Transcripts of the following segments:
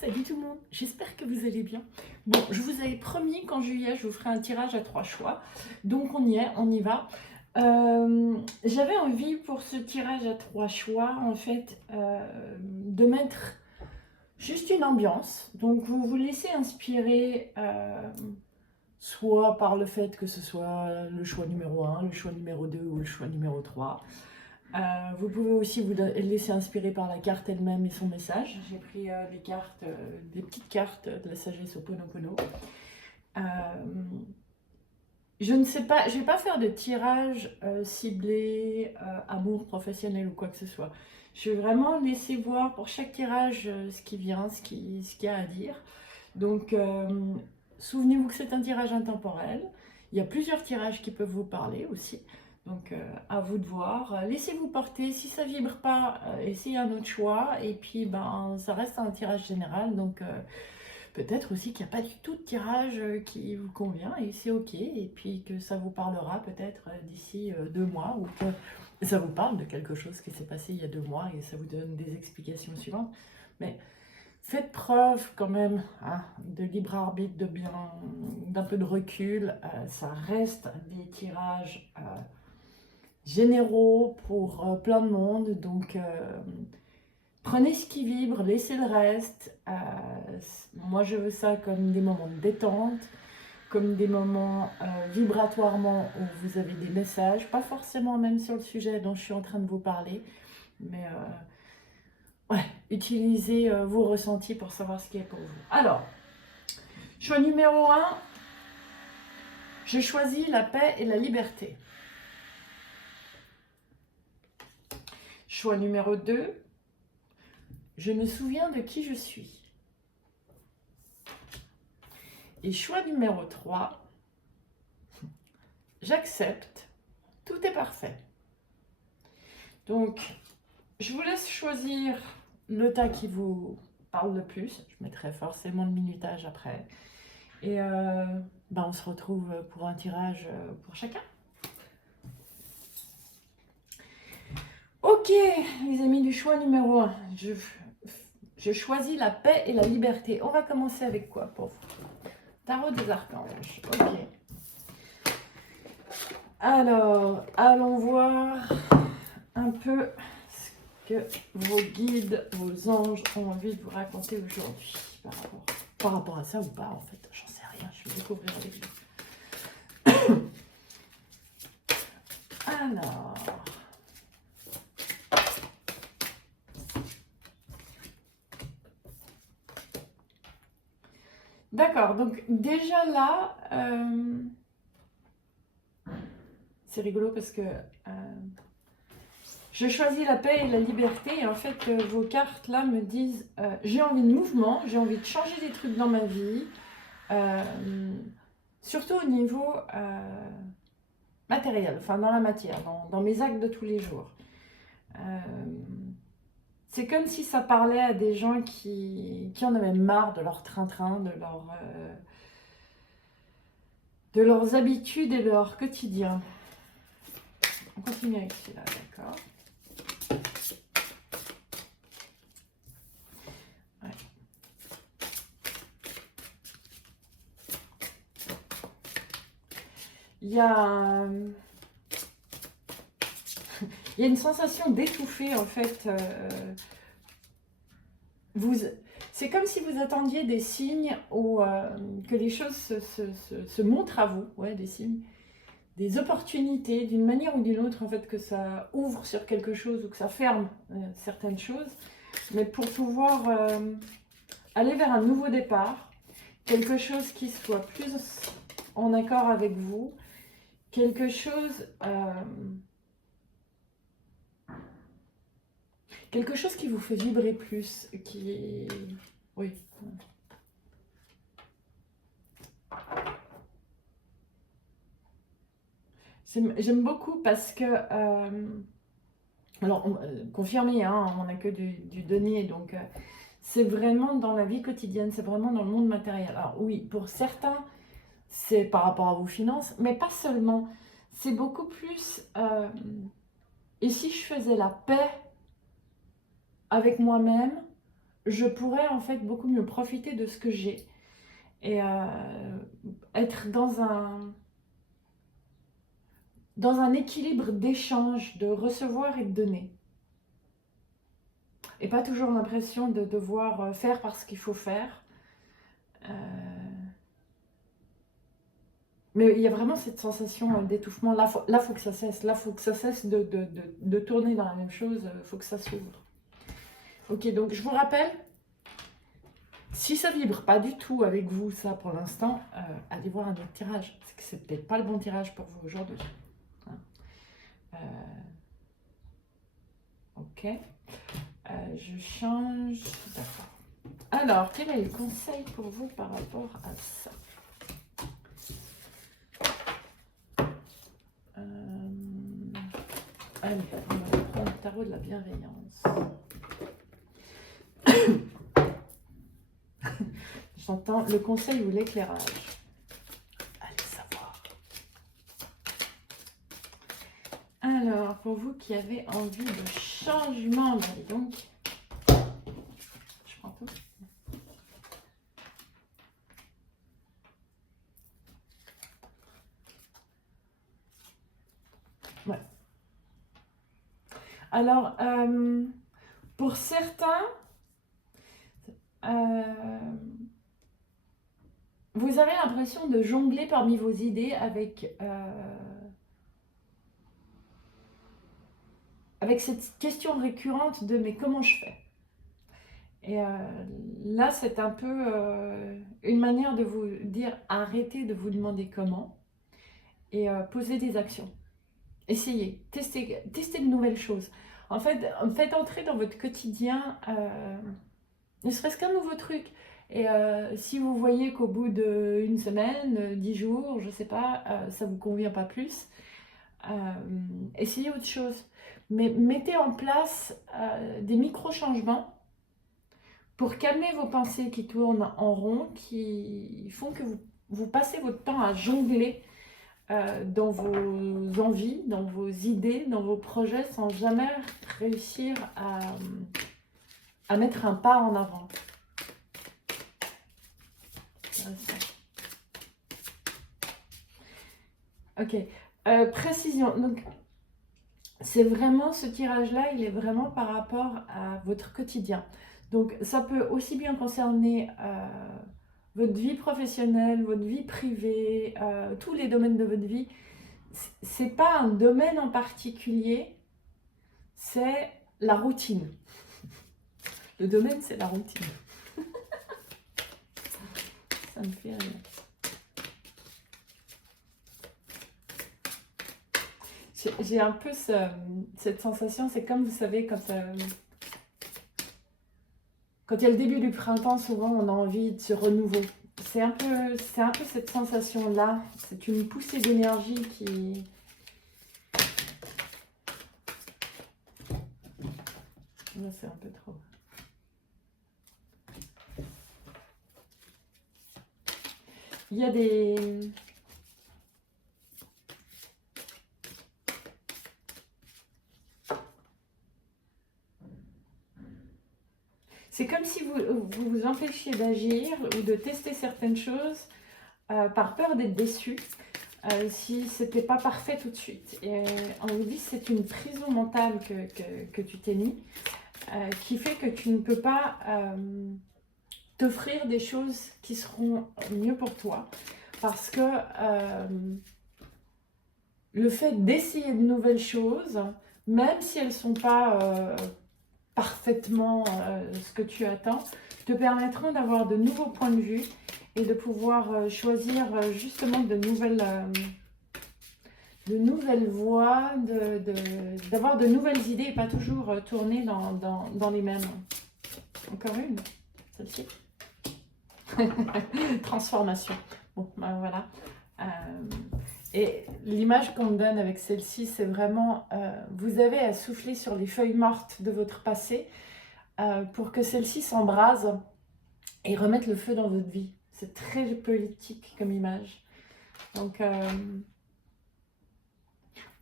Salut tout le monde, j'espère que vous allez bien. Bon, je vous avais promis qu'en juillet, je vous ferai un tirage à 3 choix. Donc on y est, on y va. J'avais envie pour ce tirage à 3 choix, en fait, de mettre juste une ambiance. Donc vous vous laissez inspirer soit par le fait que ce soit le choix numéro 1, le choix numéro 2 ou le choix numéro 3. Vous pouvez aussi vous laisser inspirer par la carte elle-même et son message. J'ai pris les cartes, des petites cartes de la sagesse Ho'oponopono. Je ne sais pas, je ne vais pas faire de tirage ciblé, amour professionnel ou quoi que ce soit. Je vais vraiment laisser voir pour chaque tirage ce qui vient, ce qu'il y a à dire. Donc, souvenez-vous que c'est un tirage intemporel. Il y a plusieurs tirages qui peuvent vous parler aussi. Donc, à vous de voir. Laissez-vous porter. Si ça ne vibre pas, essayez un autre choix. Et puis, ben, ça reste un tirage général. Donc, peut-être aussi qu'il n'y a pas du tout de tirage qui vous convient. Et c'est OK. Et puis, que ça vous parlera peut-être d'ici 2 mois. Ou que ça vous parle de quelque chose qui s'est passé il y a 2 mois. Et ça vous donne des explications suivantes. Mais faites preuve quand même de libre arbitre, d'un peu de recul. Ça reste des tirages généraux pour plein de monde. Donc, prenez ce qui vibre, laissez le reste. Moi, je veux ça comme des moments de détente, comme des moments vibratoirement où vous avez des messages, pas forcément même sur le sujet dont je suis en train de vous parler, mais ouais, utilisez vos ressentis pour savoir ce qui est pour vous. Alors, choix numéro 1, je choisis la paix et la liberté. Choix numéro 2, je me souviens de qui je suis. Et choix numéro 3, j'accepte, tout est parfait. Donc, je vous laisse choisir le tas qui vous parle le plus. Je mettrai forcément le minutage après. Et ben on se retrouve pour un tirage pour chacun. Ok, les amis du choix numéro 1. Je choisis la paix et la liberté. On va commencer avec quoi pour vous? Tarot des archanges. Ok. Alors, allons voir un peu ce que vos guides, vos anges ont envie de vous raconter aujourd'hui par rapport à ça ou pas en fait. J'en sais rien, je vais découvrir avec vous. Alors... D'accord, donc déjà là, c'est rigolo parce que je choisis la paix et la liberté et en fait vos cartes là me disent j'ai envie de mouvement, j'ai envie de changer des trucs dans ma vie, surtout au niveau matériel, enfin dans la matière, dans mes actes de tous les jours. C'est comme si ça parlait à des gens qui en avaient marre de leur train-train, de leurs habitudes et de leur quotidien. On continue avec celui-là, d'accord. Ouais. Il y a une sensation d'étouffer en fait. C'est comme si vous attendiez des signes ou que les choses se montrent à vous, ouais, des signes, des opportunités d'une manière ou d'une autre, en fait, que ça ouvre sur quelque chose ou que ça ferme certaines choses, mais pour pouvoir aller vers un nouveau départ, quelque chose qui soit plus en accord avec vous, quelque chose qui vous fait vibrer plus, qui... Oui. J'aime beaucoup parce que... alors, confirmé, hein, on n'a que du donné, donc c'est vraiment dans la vie quotidienne, c'est vraiment dans le monde matériel. Alors oui, pour certains, c'est par rapport à vos finances, mais pas seulement. C'est beaucoup plus... et si je faisais la paix avec moi-même, je pourrais en fait beaucoup mieux profiter de ce que j'ai et être dans un équilibre d'échange, de recevoir et de donner. Et pas toujours l'impression de devoir faire parce qu'il faut faire. Euh, Mais il y a vraiment cette sensation d'étouffement. Là, faut que ça cesse. Là, faut que ça cesse de tourner dans la même chose. Faut que ça s'ouvre. Ok, donc je vous rappelle, si ça vibre pas du tout avec vous, ça pour l'instant, allez voir un autre tirage. Parce que c'est peut-être pas le bon tirage pour vous aujourd'hui. Hein. Ok. Je change. D'accord. Alors, quel est le conseil pour vous par rapport à ça? Allez, on va prendre le tarot de la bienveillance. J'entends le conseil ou l'éclairage. Allez savoir. Alors, pour vous qui avez envie de changement, allez donc. Je prends tout. Ouais. Alors, pour certains, vous avez l'impression de jongler parmi vos idées avec cette question récurrente de mais comment je fais? Et là, c'est un peu une manière de vous dire arrêtez de vous demander comment et posez des actions. Essayez, testez de nouvelles choses. En fait, faites entrer dans votre quotidien ne serait-ce qu'un nouveau truc. Et si vous voyez qu'au bout d'une semaine, 10 jours, je ne sais pas, ça ne vous convient pas plus, essayez autre chose. Mais mettez en place des micro-changements pour calmer vos pensées qui tournent en rond, qui font que vous passez votre temps à jongler dans vos envies, dans vos idées, dans vos projets, sans jamais réussir à mettre un pas en avant. Ok, précision. Donc, c'est vraiment ce tirage-là, il est vraiment par rapport à votre quotidien. Donc, ça peut aussi bien concerner votre vie professionnelle, votre vie privée, tous les domaines de votre vie. C'est pas un domaine en particulier, c'est la routine. Le domaine, c'est la routine. Ça me fait rire. J'ai un peu cette sensation, c'est comme vous savez, quand il y a le début du printemps, souvent on a envie de ce renouveau. C'est un peu cette sensation-là. C'est une poussée d'énergie qui... Là, c'est un peu trop. Il y a des... C'est comme si vous empêchiez d'agir ou de tester certaines choses par peur d'être déçu si c'était pas parfait tout de suite. Et on vous dit que c'est une prison mentale que tu t'es mis qui fait que tu ne peux pas t'offrir des choses qui seront mieux pour toi. Parce que le fait d'essayer de nouvelles choses, même si elles ne sont pas parfaitement ce que tu attends, te permettront d'avoir de nouveaux points de vue et de pouvoir choisir justement de nouvelles voies, d'avoir de nouvelles idées et pas toujours tourner dans les mêmes. Encore une, celle-ci. Transformation. Bon, ben voilà. Et l'image qu'on me donne avec celle-ci, c'est vraiment, vous avez à souffler sur les feuilles mortes de votre passé pour que celle-ci s'embrase et remette le feu dans votre vie. C'est très politique comme image. Donc,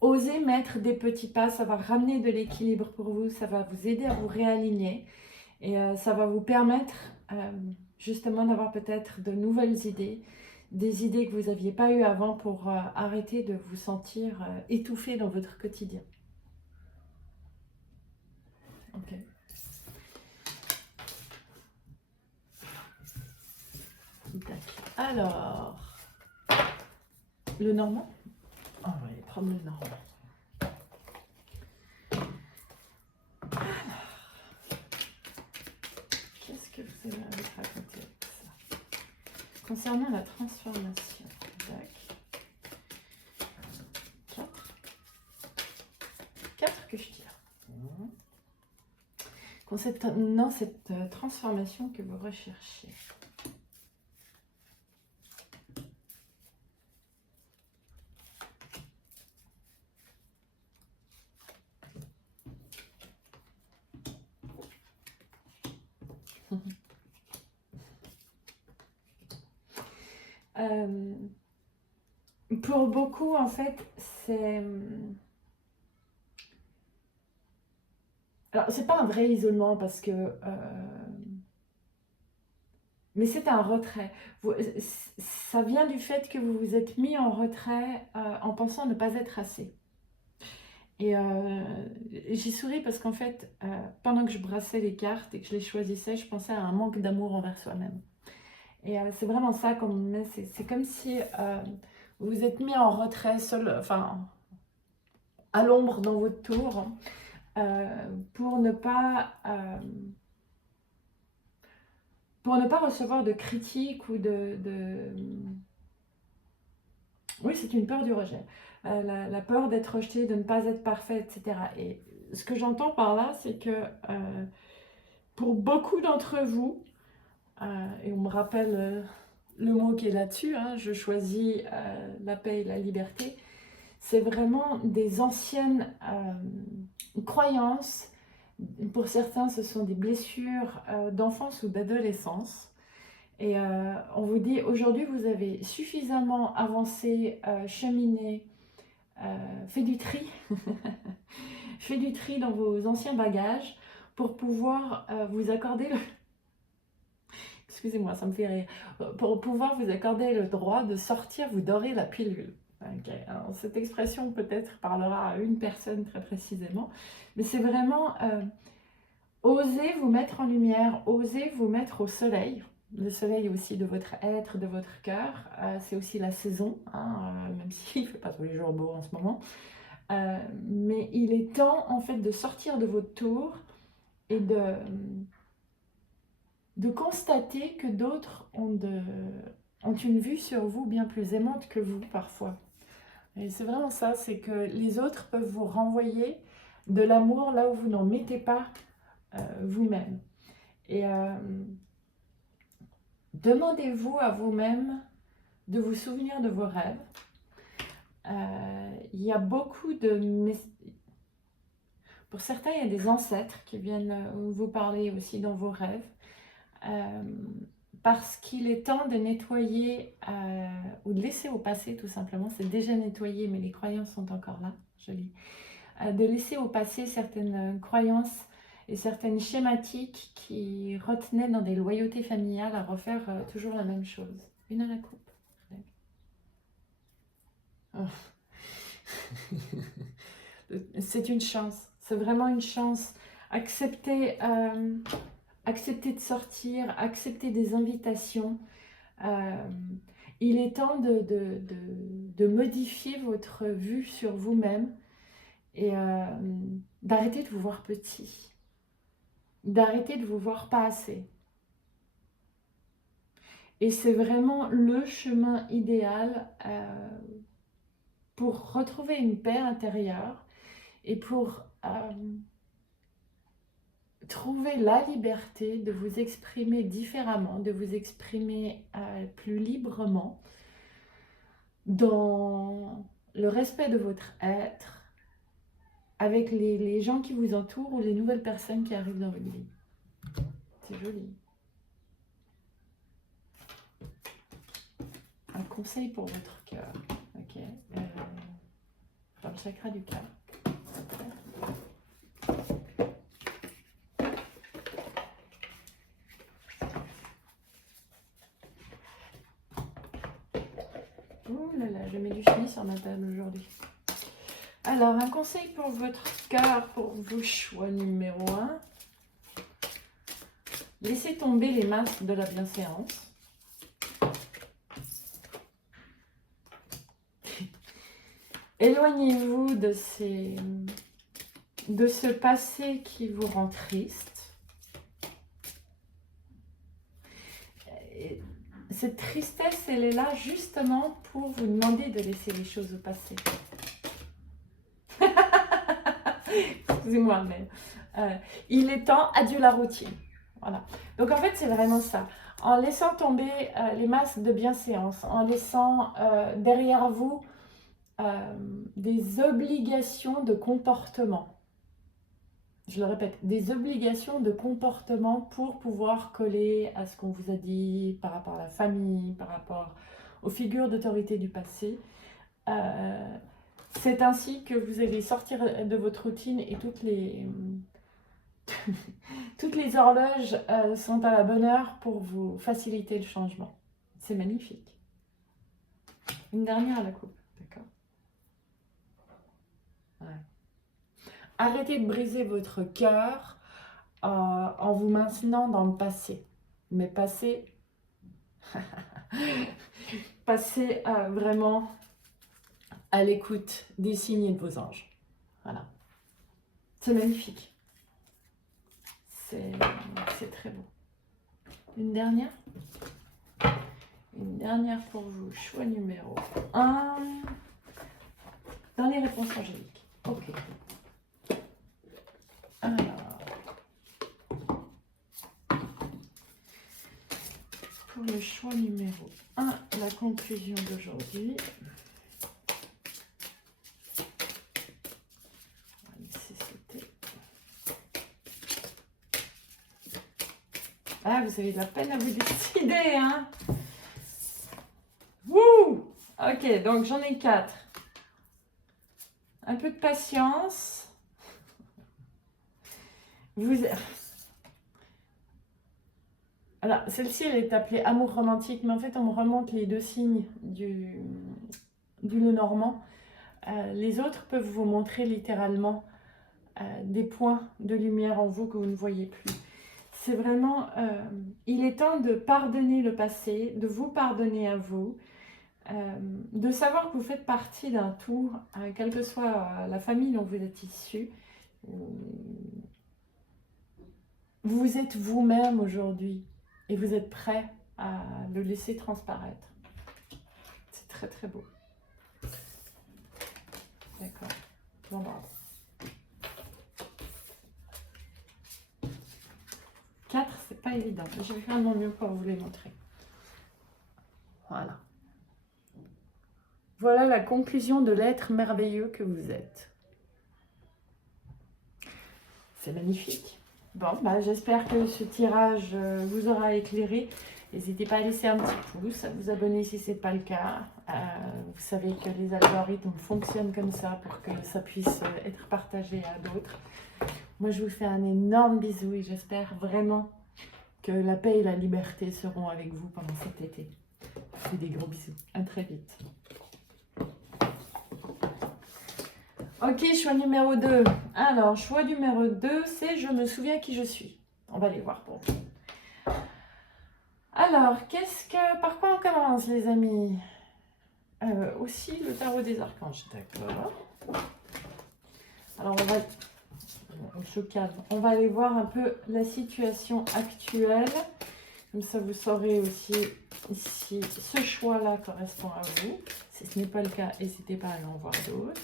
osez mettre des petits pas, ça va ramener de l'équilibre pour vous, ça va vous aider à vous réaligner. Et ça va vous permettre justement d'avoir peut-être de nouvelles idées, des idées que vous n'aviez pas eues avant pour arrêter de vous sentir étouffé dans votre quotidien. Ok. Alors, le normand. On va aller prendre le normand. Alors, qu'est-ce que vous avez à me raconter avec ça? Concernant la transformation. Tac. 4 que je tire. Concernant cette transformation que vous recherchez. Pour beaucoup, en fait, c'est... Alors, c'est pas un vrai isolement parce que... Mais c'est un retrait. Ça vient du fait que vous vous êtes mis en retrait en pensant ne pas être assez. Et j'y souris parce qu'en fait, pendant que je brassais les cartes et que je les choisissais, je pensais à un manque d'amour envers soi-même. Et c'est vraiment ça qu'on met. C'est comme si vous vous êtes mis en retrait, seul, enfin, à l'ombre dans votre tour, pour ne pas recevoir de critiques ou Oui, c'est une peur du rejet. La peur d'être rejeté, de ne pas être parfait, etc. Et ce que j'entends par là, c'est que pour beaucoup d'entre vous, et on me rappelle le mot qui est là-dessus, hein, je choisis la paix et la liberté, c'est vraiment des anciennes croyances. Pour certains, ce sont des blessures d'enfance ou d'adolescence. Et on vous dit, aujourd'hui, vous avez suffisamment avancé, cheminé, fait du tri, fait du tri dans vos anciens bagages pour pouvoir vous accorder le... Excusez-moi, ça me fait rire. Pour pouvoir vous accorder le droit de sortir, vous dorer la pilule. Okay. Alors, cette expression peut-être parlera à une personne très précisément, mais c'est vraiment oser vous mettre en lumière, oser vous mettre au soleil. Le soleil aussi de votre être, de votre cœur, c'est aussi la saison, hein, même s'il ne fait pas tous les jours beau en ce moment. Mais il est temps en fait de sortir de votre tour et de constater que d'autres ont une vue sur vous bien plus aimante que vous parfois. Et c'est vraiment ça, c'est que les autres peuvent vous renvoyer de l'amour là où vous n'en mettez pas vous-même. Et demandez-vous à vous-même de vous souvenir de vos rêves. Il y a beaucoup de... Pour certains, il y a des ancêtres qui viennent vous parler aussi dans vos rêves. Parce qu'il est temps de nettoyer ou de laisser au passé tout simplement, c'est déjà nettoyé mais les croyances sont encore là, joli. De laisser au passé certaines croyances et certaines schématiques qui retenaient dans des loyautés familiales à refaire toujours la même chose. Une à la coupe. Oh. C'est une chance, c'est vraiment une chance. Acceptez de sortir, accepter des invitations. Il est temps de modifier votre vue sur vous-même et d'arrêter de vous voir petit, d'arrêter de vous voir pas assez. Et c'est vraiment le chemin idéal pour retrouver une paix intérieure et pour trouver la liberté de vous exprimer différemment, de vous exprimer plus librement dans le respect de votre être, avec les gens qui vous entourent ou les nouvelles personnes qui arrivent dans votre vie. C'est joli. Un conseil pour votre cœur. Ok. Dans le chakra du cœur. Ouh là là, je mets du fini sur ma table aujourd'hui. Alors, un conseil pour votre cœur, pour vos choix numéro 1. Laissez tomber les masques de la bienséance. Éloignez-vous de ce passé qui vous rend triste. Et cette tristesse, elle est là justement pour vous demander de laisser les choses au passé. Excusez-moi, mais il est temps, adieu la routine. Voilà. Donc en fait, c'est vraiment ça. En laissant tomber les masques de bienséance, en laissant derrière vous des obligations de comportement. Je le répète, des obligations de comportement pour pouvoir coller à ce qu'on vous a dit par rapport à la famille, par rapport aux figures d'autorité du passé. C'est ainsi que vous allez sortir de votre routine et toutes les horloges sont à la bonne heure pour vous faciliter le changement. C'est magnifique. Une dernière à la coupe, d'accord? Ouais. Arrêtez de briser votre cœur en vous maintenant dans le passé. Mais passez vraiment à l'écoute des signes et de vos anges. Voilà. C'est magnifique. C'est très beau. Une dernière? Une dernière pour vous. Choix numéro 1. Dans les réponses angéliques. Ok. Alors. Pour le choix numéro 1, la conclusion d'aujourd'hui. Ah, vous avez de la peine à vous décider, hein? Wouh! Ok, donc j'en ai 4. Un peu de patience. Alors, celle-ci, elle est appelée amour romantique, mais en fait, on me remonte les 2 signes du Lenormand. Les autres peuvent vous montrer littéralement des points de lumière en vous que vous ne voyez plus. C'est vraiment, il est temps de pardonner le passé, de vous pardonner à vous, de savoir que vous faites partie d'un tout, quelle que soit la famille dont vous êtes issu. Vous êtes vous-même aujourd'hui et vous êtes prêt à le laisser transparaître. C'est très très beau. D'accord. Bon, bah. 4, c'est pas évident. Je vais faire de mon mieux pour vous les montrer. Voilà. Voilà la conclusion de l'être merveilleux que vous êtes. C'est magnifique. Bon, bah, j'espère que ce tirage vous aura éclairé. N'hésitez pas à laisser un petit pouce, à vous abonner si ce n'est pas le cas. Vous savez que les algorithmes fonctionnent comme ça pour que ça puisse être partagé à d'autres. Moi, je vous fais un énorme bisou et j'espère vraiment que la paix et la liberté seront avec vous pendant cet été. Je vous fais des gros bisous. À très vite. Ok, choix numéro 2. Alors, choix numéro 2, c'est « Je me souviens qui je suis ». On va aller voir pour vous. Alors, par quoi on commence, les amis? Aussi, le tarot des archanges, d'accord. Alors, je calme. On va aller voir un peu la situation actuelle. Comme ça, vous saurez aussi si ce choix-là correspond à vous. Si ce n'est pas le cas, n'hésitez pas à aller en voir d'autres.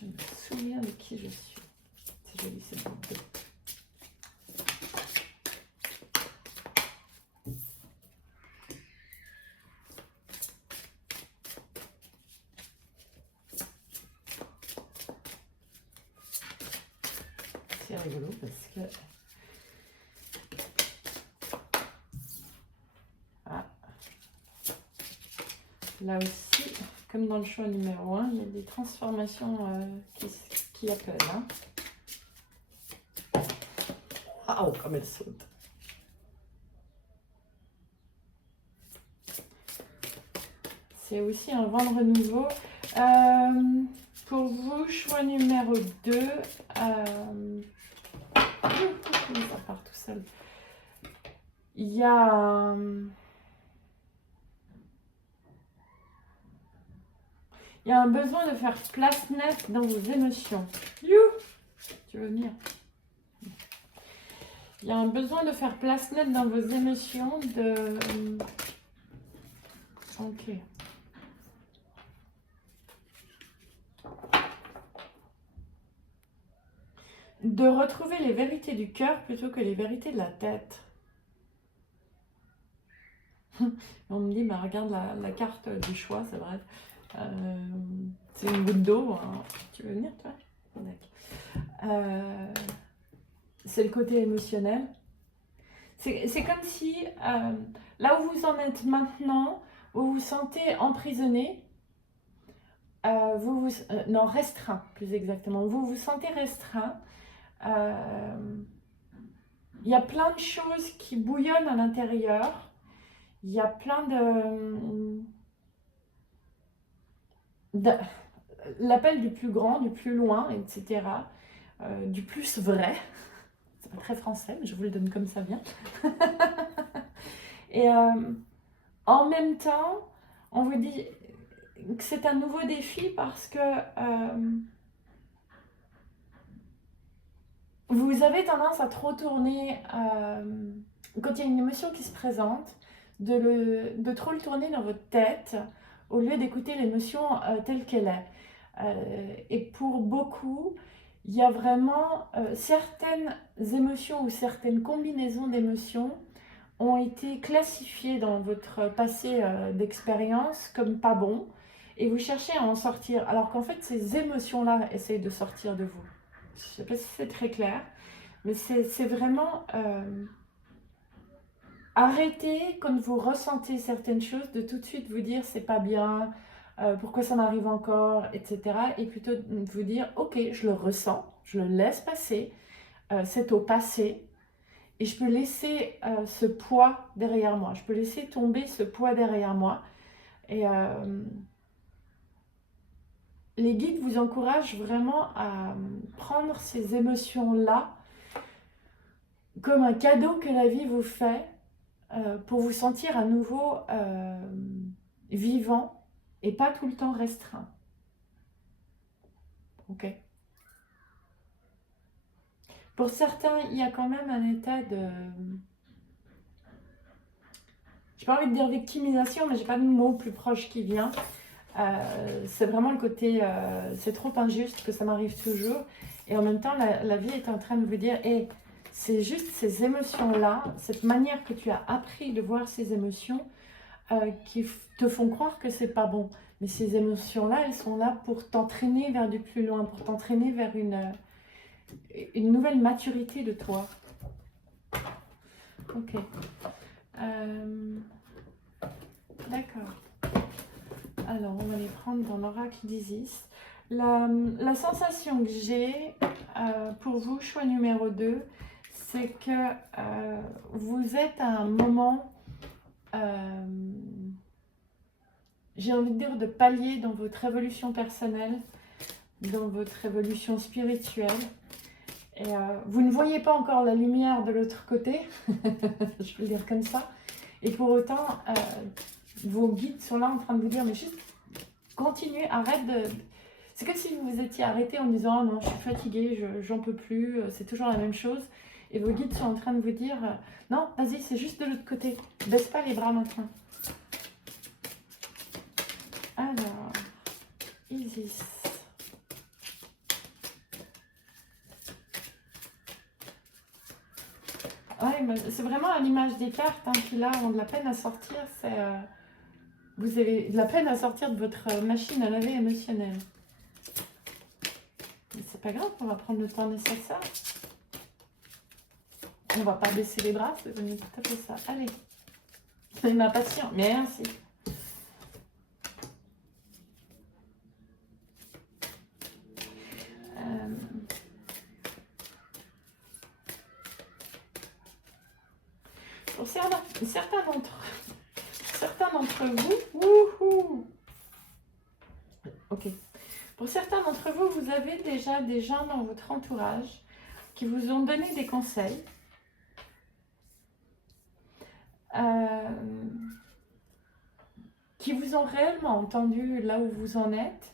Je me souviens de qui je suis. C'est joli, c'est beau. C'est rigolo parce que... Ah. Là aussi, comme dans le choix numéro 1, il y a des transformations qui appellent. Hein. Waouh, comme elle saute. c'est aussi un vent de renouveau. Pour vous, choix numéro 2. Ça part tout seul. Il y a... il y a un besoin de faire place nette dans vos émotions. You, tu veux venir? Il y a un besoin de faire place nette dans vos émotions, Ok. De retrouver les vérités du cœur plutôt que les vérités de la tête. On me dit, bah, regarde la carte du choix, c'est vrai. C'est une goutte d'eau. Hein. Tu veux venir, toi? C'est le côté émotionnel. C'est comme si, là où vous en êtes maintenant, vous vous sentez emprisonné, non, restreint, plus exactement. Vous vous sentez restreint. Il y a plein de choses qui bouillonnent à l'intérieur. Il y a plein l'appel du plus grand, du plus loin, etc. Du plus vrai. C'est pas très français, mais je vous le donne comme ça vient. Et en même temps, on vous dit que c'est un nouveau défi parce que vous avez tendance à trop tourner, quand il y a une émotion qui se présente, de trop le tourner dans votre tête au lieu d'écouter l'émotion telle qu'elle est. Et pour beaucoup, il y a vraiment certaines émotions ou certaines combinaisons d'émotions ont été classifiées dans votre passé d'expérience comme pas bon et vous cherchez à en sortir alors qu'en fait ces émotions-là essayent de sortir de vous. Je ne sais pas si c'est très clair, mais c'est vraiment arrêter quand vous ressentez certaines choses de tout de suite vous dire c'est pas bien, pourquoi ça m'arrive encore, etc. Et plutôt vous dire ok, je le ressens, je le laisse passer, c'est au passé et je peux laisser ce poids derrière moi, je peux laisser tomber ce poids derrière moi. Et les guides vous encouragent vraiment à prendre ces émotions-là comme un cadeau que la vie vous fait pour vous sentir à nouveau vivant et pas tout le temps restreint. Ok. Pour certains, il y a quand même un état de... J'ai pas envie de dire victimisation, mais j'ai pas de mot plus proche qui vient. C'est vraiment le côté c'est trop injuste que ça m'arrive toujours. Et en même temps, la vie est en train de vous dire hey, c'est juste ces émotions-là, cette manière que tu as appris de voir ces émotions qui te font croire que c'est pas bon. Mais ces émotions-là, elles sont là pour t'entraîner vers du plus loin, pour t'entraîner vers une nouvelle maturité de toi. Ok. D'accord. Alors, on va les prendre dans l'oracle d'Isis. La sensation que j'ai pour vous, choix numéro 2, c'est que vous êtes à un moment, j'ai envie de dire, de palier dans votre évolution personnelle, dans votre évolution spirituelle. Et vous ne voyez pas encore la lumière de l'autre côté, je peux le dire comme ça. Et pour autant, vos guides sont là en train de vous dire, mais juste continuez, arrête de... C'est comme si vous vous étiez arrêté en disant, oh non, je suis fatiguée, j'en peux plus, c'est toujours la même chose. Et vos guides sont en train de vous dire, non, vas-y, c'est juste de l'autre côté, baisse pas les bras maintenant. Alors, Isis. Ouais, c'est vraiment à l'image des cartes hein, qui là ont de la peine à sortir. Vous avez de la peine à sortir de votre machine à laver émotionnelle. Mais c'est pas grave, on va prendre le temps nécessaire. On va pas baisser les bras, c'est tout à fait ça. Allez, c'est ma passion. Merci. Pour certains d'entre vous, wouhou, Pour certains d'entre vous, vous avez déjà des gens dans votre entourage qui vous ont donné des conseils. Qui vous ont réellement entendu là où vous en êtes.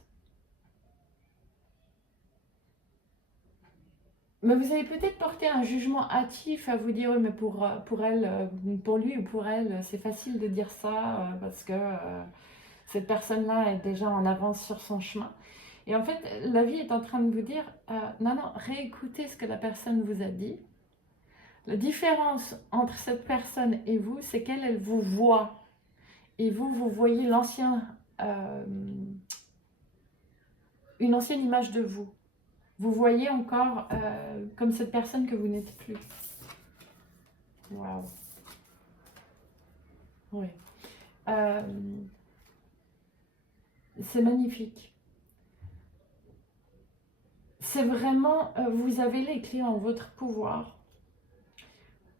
Mais vous avez peut-être porté un jugement hâtif à vous dire, oui, mais pour elle, pour lui ou pour elle, c'est facile de dire ça parce que cette personne-là est déjà en avance sur son chemin. Et en fait, la vie est en train de vous dire, non, non, réécoutez ce que la personne vous a dit. La différence entre cette personne et vous, c'est qu'elle, elle vous voit. Et vous, vous voyez une ancienne image de vous. Vous voyez encore comme cette personne que vous n'êtes plus. Waouh. Oui. C'est magnifique. C'est vraiment, vous avez les clés en votre pouvoir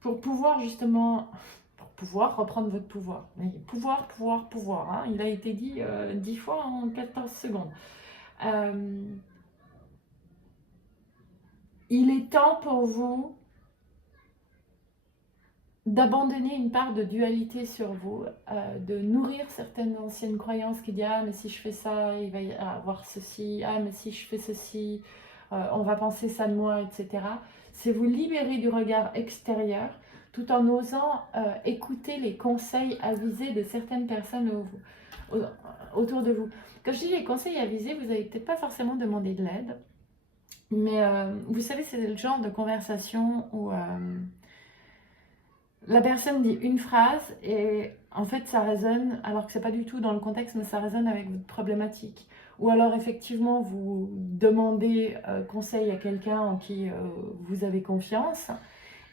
pour pouvoir justement, pour pouvoir reprendre votre pouvoir. Pouvoir, pouvoir, pouvoir. Hein. Il a été dit 10 fois en 14 secondes. Il est temps pour vous d'abandonner une part de dualité sur vous, de nourrir certaines anciennes croyances qui disent « Ah, mais si je fais ça, il va y avoir ceci. Ah, mais si je fais ceci, on va penser ça de moi, etc. » C'est vous libérer du regard extérieur tout en osant écouter les conseils avisés de certaines personnes autour de vous. Quand je dis les conseils avisés, vous n'allez peut-être pas forcément demander de l'aide, mais vous savez, c'est le genre de conversation où la personne dit une phrase et en fait ça résonne, alors que c'est pas du tout dans le contexte, mais ça résonne avec votre problématique. Ou alors effectivement vous demandez conseil à quelqu'un en qui vous avez confiance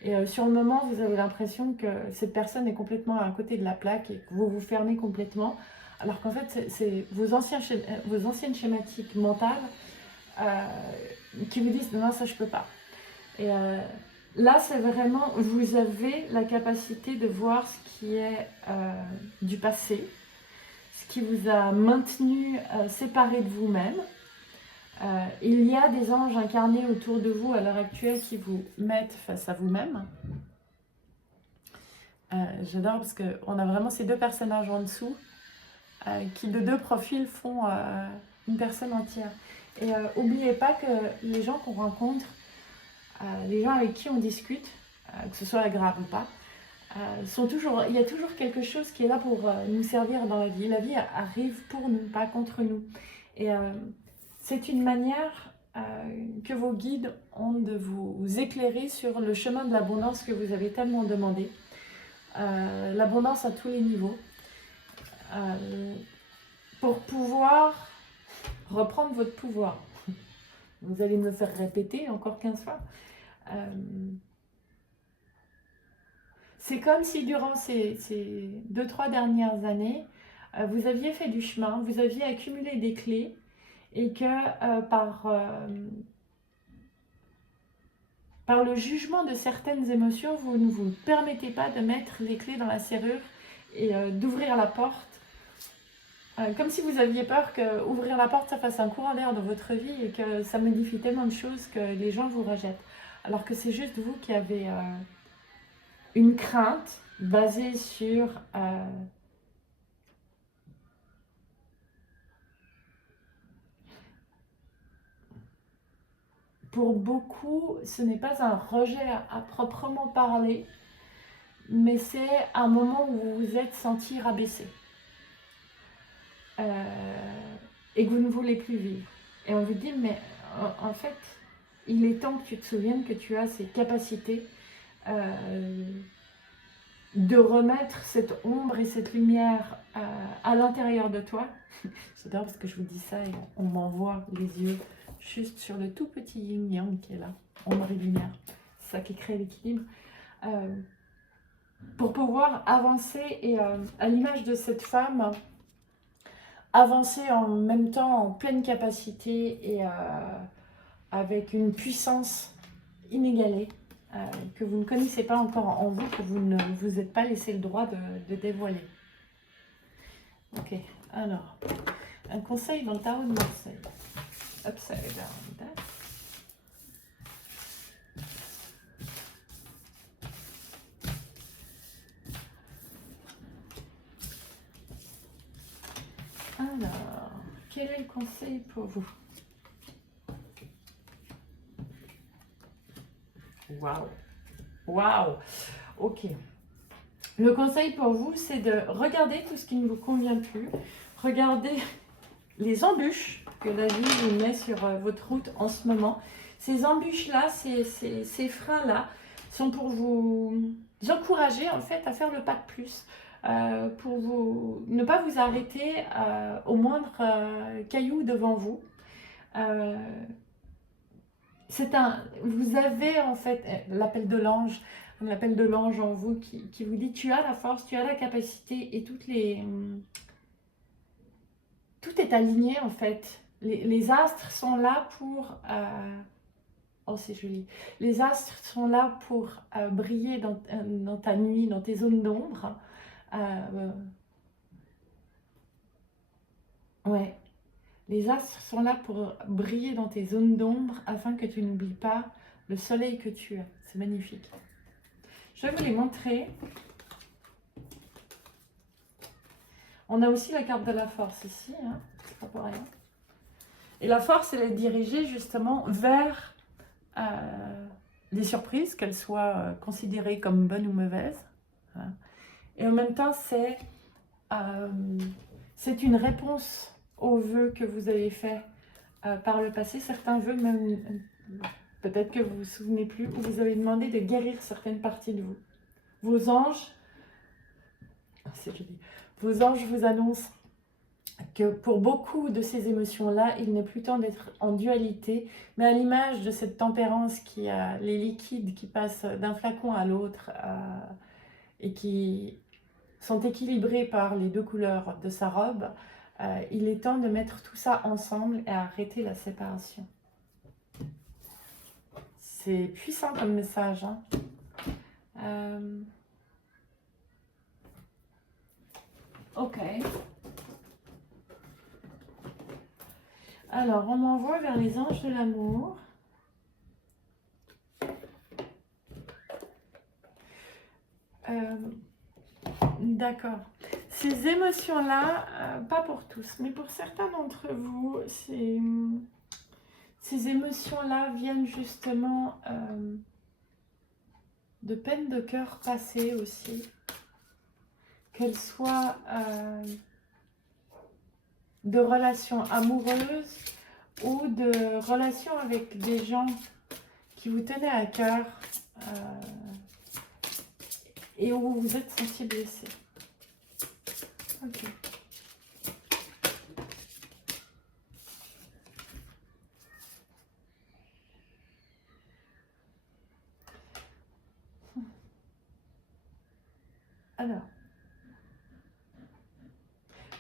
et sur le moment vous avez l'impression que cette personne est complètement à côté de la plaque et que vous vous fermez complètement, alors qu'en fait c'est vos anciennes schématiques mentales qui vous disent non, ça je peux pas. Et là, c'est vraiment, vous avez la capacité de voir ce qui est du passé, ce qui vous a maintenu séparé de vous-même. Il y a des anges incarnés autour de vous à l'heure actuelle qui vous mettent face à vous-même. J'adore parce qu'on a vraiment ces deux personnages en dessous qui de deux profils font une personne entière. Et n'oubliez pas que les gens qu'on rencontre, les gens avec qui on discute, que ce soit agréable ou pas, il y a toujours quelque chose qui est là pour nous servir dans la vie. La vie arrive pour nous, pas contre nous. Et c'est une manière que vos guides ont de vous éclairer sur le chemin de l'abondance que vous avez tellement demandé. L'abondance à tous les niveaux. Pour pouvoir reprendre votre pouvoir. Vous allez me faire répéter encore 15 fois. C'est comme si durant ces 2-3 dernières années, vous aviez fait du chemin, vous aviez accumulé des clés et que par le jugement de certaines émotions, vous ne vous permettez pas de mettre les clés dans la serrure et d'ouvrir la porte. Comme si vous aviez peur qu'ouvrir la porte, ça fasse un courant d'air dans votre vie et que ça modifie tellement de choses que les gens vous rejettent. Alors que c'est juste vous qui avez une crainte basée sur pour beaucoup, ce n'est pas un rejet à proprement parler, mais c'est un moment où vous vous êtes senti rabaissé. Et que vous ne voulez plus vivre. Et on vous dit, mais en fait, il est temps que tu te souviennes que tu as ces capacités de remettre cette ombre et cette lumière à l'intérieur de toi. J'adore parce que je vous dis ça et on m'envoie les yeux juste sur le tout petit yin-yang qui est là, ombre et lumière. C'est ça qui crée l'équilibre. Pour pouvoir avancer et à l'image de cette femme, avancer en même temps en pleine capacité et avec une puissance inégalée que vous ne connaissez pas encore en vous, que vous ne vous êtes pas laissé le droit de dévoiler. Ok, alors, un conseil dans le tarot de Marseille. upside down. That's alors, quel est le conseil pour vous? Waouh! Waouh! Ok. Le conseil pour vous, c'est de regarder tout ce qui ne vous convient plus. Regardez les embûches que la vie vous met sur votre route en ce moment. Ces embûches-là, ces freins-là, sont pour vous encourager en fait à faire le pas de plus. Pour ne pas vous arrêter au moindre caillou devant vous. Vous avez en fait l'appel de l'ange en vous qui vous dit tu as la force, tu as la capacité et tout est aligné en fait. Les astres sont là pour oh c'est joli. Les astres sont là pour briller dans ta nuit, dans tes zones d'ombre. Ouais. Les astres sont là pour briller dans tes zones d'ombre afin que tu n'oublies pas le soleil que tu as. C'est magnifique. Je vais vous les montrer. On a aussi la carte de la force ici, hein. C'est pas pour rien. Et la force, elle est dirigée justement vers les surprises, qu'elles soient considérées comme bonnes ou mauvaises. Hein. Et en même temps, c'est une réponse aux vœux que vous avez faits par le passé. Certains vœux, même peut-être que vous ne vous souvenez plus, où vous avez demandé de guérir certaines parties de vous. Vos anges, c'est joli, vos anges vous annoncent que pour beaucoup de ces émotions-là, il n'est plus temps d'être en dualité, mais à l'image de cette tempérance qui a les liquides qui passent d'un flacon à l'autre et qui sont équilibrés par les deux couleurs de sa robe, il est temps de mettre tout ça ensemble et arrêter la séparation. C'est puissant comme message. Hein. Ok. Alors, on m'envoie vers les anges de l'amour. D'accord. Ces émotions-là, pas pour tous, mais pour certains d'entre vous, ces émotions-là viennent justement de peines de cœur passées aussi. Qu'elles soient de relations amoureuses ou de relations avec des gens qui vous tenaient à cœur et où vous vous êtes senti blessé. Ok. Alors,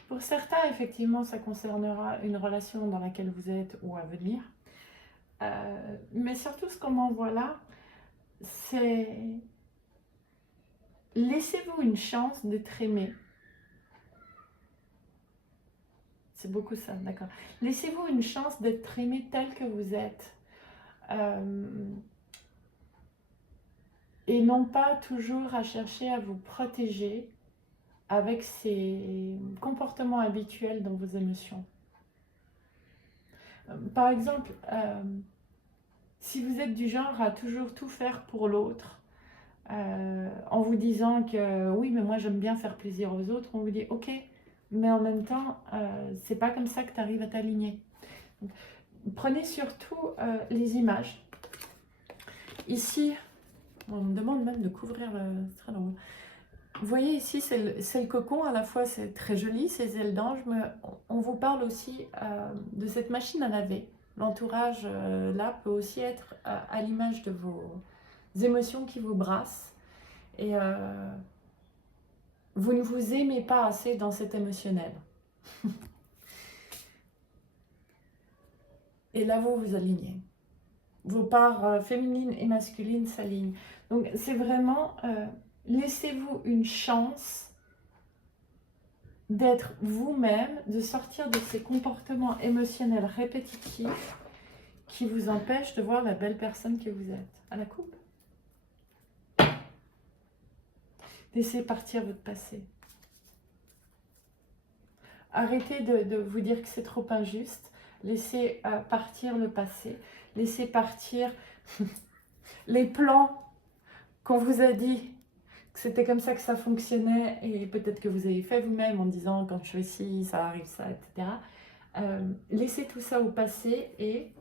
pour certains, effectivement, ça concernera une relation dans laquelle vous êtes ou à venir. Mais surtout, ce qu'on m'envoie là, c'est laissez-vous une chance d'être aimé. C'est beaucoup ça, d'accord. Laissez-vous une chance d'être aimé tel que vous êtes. Et non pas toujours à chercher à vous protéger avec ces comportements habituels dans vos émotions. Par exemple, si vous êtes du genre à toujours tout faire pour l'autre, en vous disant que oui, mais moi j'aime bien faire plaisir aux autres, on vous dit ok, mais en même temps, c'est pas comme ça que tu arrives à t'aligner. Prenez surtout les images. Ici, on me demande même de couvrir le... C'est très drôle. Vous voyez ici, c'est le cocon, à la fois c'est très joli, ces ailes d'ange, mais on vous parle aussi de cette machine à laver. L'entourage là peut aussi être à l'image de vos émotions qui vous brassent. Et vous ne vous aimez pas assez dans cet émotionnel. Et là, vous vous alignez. Vos parts féminines et masculines s'alignent. Donc, c'est vraiment, laissez-vous une chance. Laissez-vous une chance d'être aimé tel que vous êtes. Et non pas toujours à chercher à vous protéger avec ces comportements habituels dans vos émotions. Par exemple, si vous êtes du genre à toujours tout faire pour l'autre, en vous disant que oui, mais moi j'aime bien faire plaisir aux autres, on vous dit ok, mais en même temps, c'est pas comme ça que tu arrives à t'aligner. Prenez surtout les images. d'être vous-même, de sortir de ces comportements émotionnels répétitifs qui vous empêchent de voir la belle personne que vous êtes. À la coupe. Laissez partir votre passé. Arrêtez de vous dire que c'est trop injuste. Laissez partir le passé. Laissez partir les plans qu'on vous a dit que c'était comme ça que ça fonctionnait et peut-être que vous avez fait vous-même en disant quand je fais ci, ça arrive ça, etc. Laissez tout ça au passé et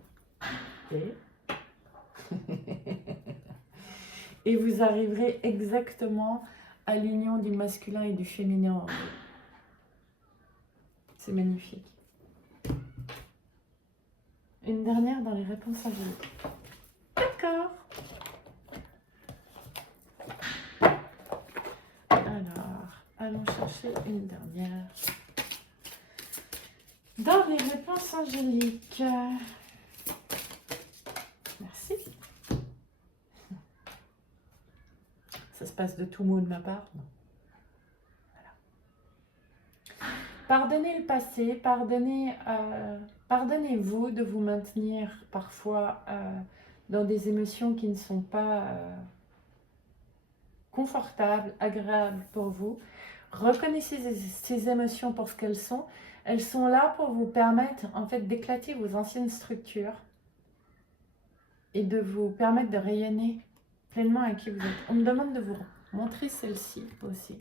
vous arriverez exactement à l'union du masculin et du féminin en vous. C'est magnifique. Une dernière dans les réponses angéliques. D'accord. Alors, allons chercher une dernière. Dans les réponses angéliques. Merci. Ça se passe de tout mot de ma part. Non. Voilà. Pardonnez le passé, pardonnez-vous de vous maintenir parfois dans des émotions qui ne sont pas confortables, agréables pour vous. Reconnaissez ces émotions pour ce qu'elles sont. Elles sont là pour vous permettre en fait d'éclater vos anciennes structures et de vous permettre de rayonner pleinement à qui vous êtes. On me demande de vous montrer celle-ci aussi.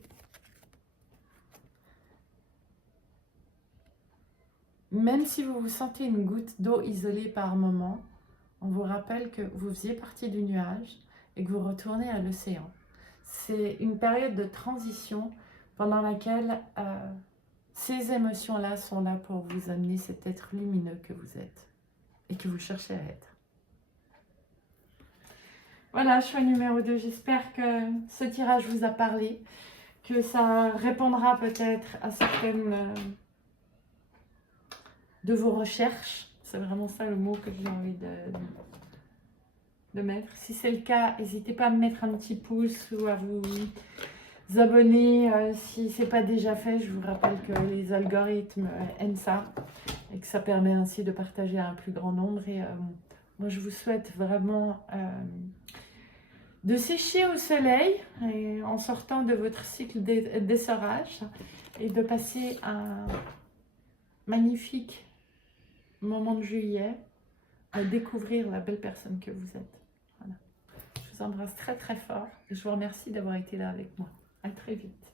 Même si vous vous sentez une goutte d'eau isolée par moment, on vous rappelle que vous faisiez partie du nuage et que vous retournez à l'océan. C'est une période de transition pendant laquelle ces émotions-là sont là pour vous amener cet être lumineux que vous êtes et que vous cherchez à être. Voilà, choix numéro 2. J'espère que ce tirage vous a parlé, que ça répondra peut-être à certaines de vos recherches. C'est vraiment ça le mot que j'ai envie de mettre. Si c'est le cas, n'hésitez pas à me mettre un petit pouce ou à vous abonner si ce n'est pas déjà fait. Je vous rappelle que les algorithmes aiment ça et que ça permet ainsi de partager à un plus grand nombre. Et moi, je vous souhaite vraiment de sécher au soleil et en sortant de votre cycle d'essorage et de passer un magnifique moment de juillet à découvrir la belle personne que vous êtes. Voilà. Je vous embrasse très très fort et je vous remercie d'avoir été là avec moi. À très vite.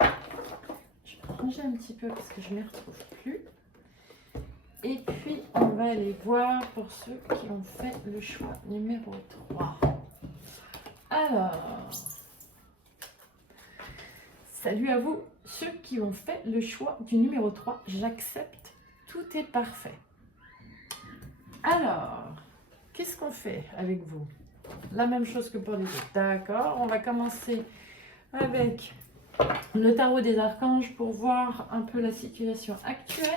Je vais ranger un petit peu parce que je ne les retrouve plus. Et puis, on va aller voir pour ceux qui ont fait le choix numéro 3. Alors, salut à vous, ceux qui ont fait le choix du numéro 3. J'accepte, tout est parfait. Alors, qu'est-ce qu'on fait avec vous? La même chose que pour les autres. D'accord, on va commencer avec le tarot des archanges pour voir un peu la situation actuelle.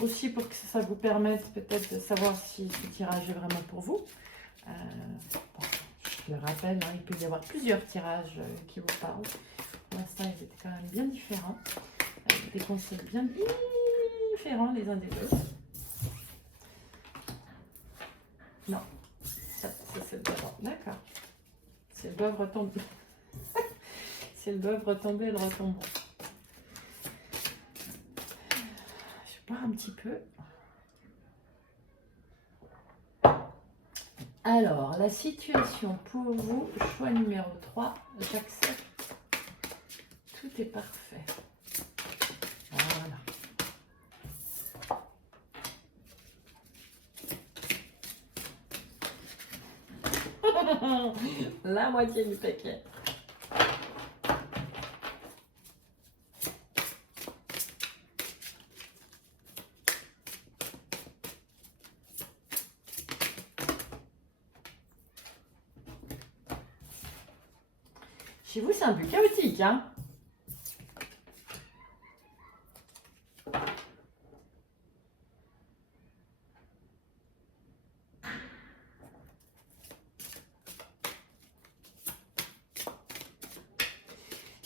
Aussi pour que ça vous permette peut-être de savoir si ce tirage est vraiment pour vous. Bon, je le rappelle, hein, il peut y avoir plusieurs tirages qui vous parlent. Pour l'instant, ils étaient quand même bien différents. Avec des conseils bien différents les uns des autres. Non, ça c'est le bœuf. D'accord. C'est le bœuf retombé. C'est le bœuf retombé et le retombant. Je bois un petit peu. Alors, la situation pour vous, choix numéro 3, j'accepte. Tout est parfait. Voilà. La moitié du paquet. Chez vous, c'est un peu chaotique, hein?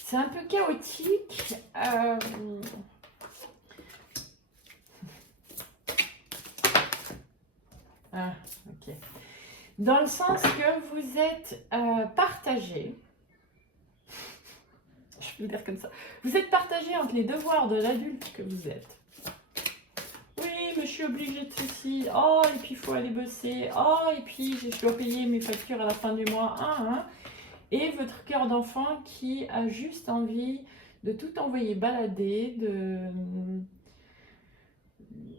c'est un peu chaotique. Ah, ok. Dans le sens que vous êtes partagé. Je peux le dire comme ça. Vous êtes partagé entre les devoirs de l'adulte que vous êtes. Oui, mais je suis obligée de ceci. Oh, et puis il faut aller bosser. Oh, et puis je dois payer mes factures à la fin du mois. Et votre cœur d'enfant qui a juste envie de tout envoyer balader,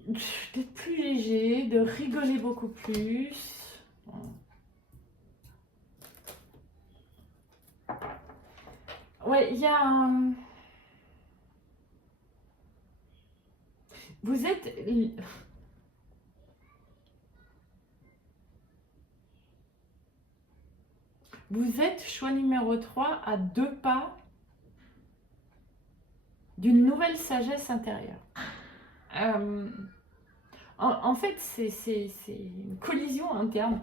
d'être plus léger, de rigoler beaucoup plus. Ouais, il y a un... Vous êtes... Vous êtes choix numéro 3 à 2 pas d'une nouvelle sagesse intérieure. En fait, c'est une collision interne.